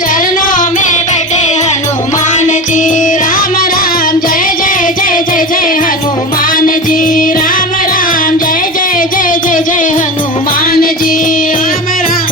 चरणों में बैठे हनुमान जी राम राम जय जय जय जय जय हनुमान जी राम राम जय जय जय जय जय हनुमान जी राम राम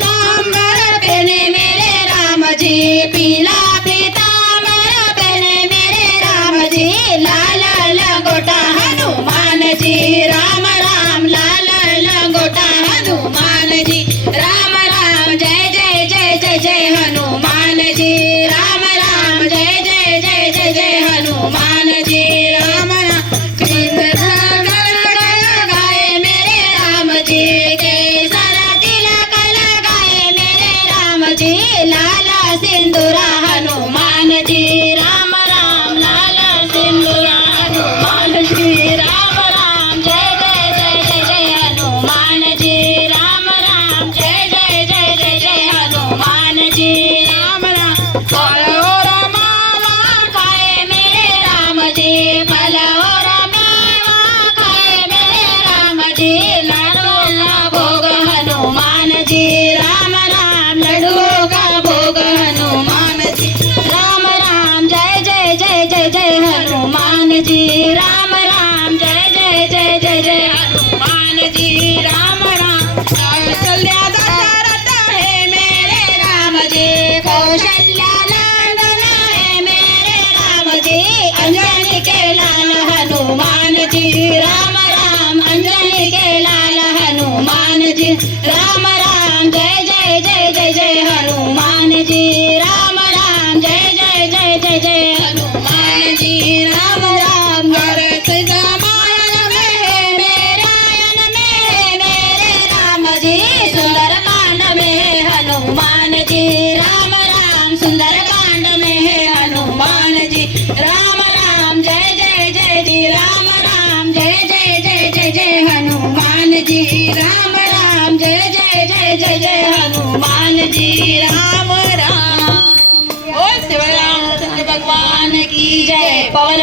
सांबर पहने मेरे राम जी पीला पीताम्बर पहने मेरे राम जी लाल लंगोटा हनुमान जी राम राम लाल लंगोटा हनुमान जी राम राम जय जय जय जय जय हनुमान जी राम राम जय जय जय जय जय हनुमान जी राम राम गाए मेरे राम जी केसर तिलक लगाए मेरे राम जी लाला सिंदूरा हनुमान जी राम राम लाला सिंदूरा हनुमान जी राम राम जय जय जय जय जय हनुमान जी राम राम जय जय जय जय जय हनुमान जी राम राम फलोर माला खाए मेरे राम जी फलोर मेवा खाए मेरे राम जी लड्डू का भोग हनुमान जी राम राम लड्डू का भोग हनुमान जी राम राम जय जय जय जय जय हनुमान जी राम राम जय जय जय जय जय हनुमान जी राम राम कौशल्या दशरथ है मेरे राम जी कौशल्या नंदन है मेरे राम जी अंजनी के लाल हनुमान जी राम राम अंजनी के लाल हनुमान जी राम राम जय जय जय जय जय हनुमान जी राम राम जय जय जय जय जय हनुमान जी राम राम भरत रामायण में है मेरे राम जी सुंदर कांड में है हनुमान जी राम राम सुंदर कांड में है हनुमान जी राम राम जय जय जय जी राम राम जय जय जय जय जय हनुमान जी राम राम जय जय जय जय जय हनुमान जी राम राम बोल शिवराम भगवान की जय पवन